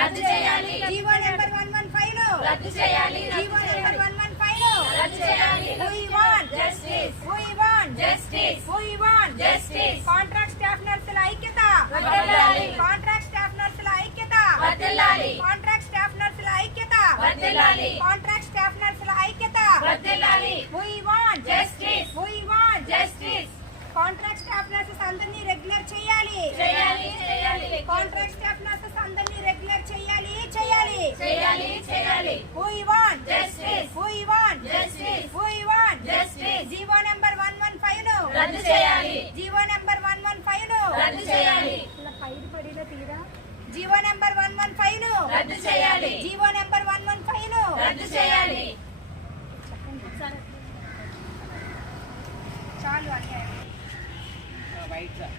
రద్దు చేయాలి. GO number 115 ను రద్దు చేయాలి. జీవో నెంబర్ 115 ను రద్దు చేయాలి. We want justice. we want justice. we want justice. Contract staff నర్సుల ఐక్యత వర్ధిల్లాలి. కాంట్రాక్ట్ స్టాఫ్ నర్సుల ఐక్యత వర్ధిల్లాలి. కాంట్రాక్ట్ స్టాఫ్ నర్సుల ఐక్యత వర్ధిల్లాలి. కాంట్రాక్ట్ స్టాఫ్ నర్సుల ఐక్యత వర్ధిల్లాలి. We want justice. we want justice. Contract staff nurses అందరినీ రెగ్యులర్ చేయాలి. చేయాలి. చేయాలి. కాంట్రాక్ట్ స్టాఫ్ నర్సెస్ అందరినీ రెగ్యులర్ చేయాలి. చేయాలి. చేయాలి. చేయాలి. We want justice. we want justice. we want justice. GO number 115 ను రద్దు చేయాలి. జీవో నెంబర్ 115 ను రద్దు చేయాలి. జీవో నెంబర్ 115 ను రద్దు చేయాలి. జీవో నెంబర్ 115 ను రద్దు చేయాలి. చాలు అన్యాయం.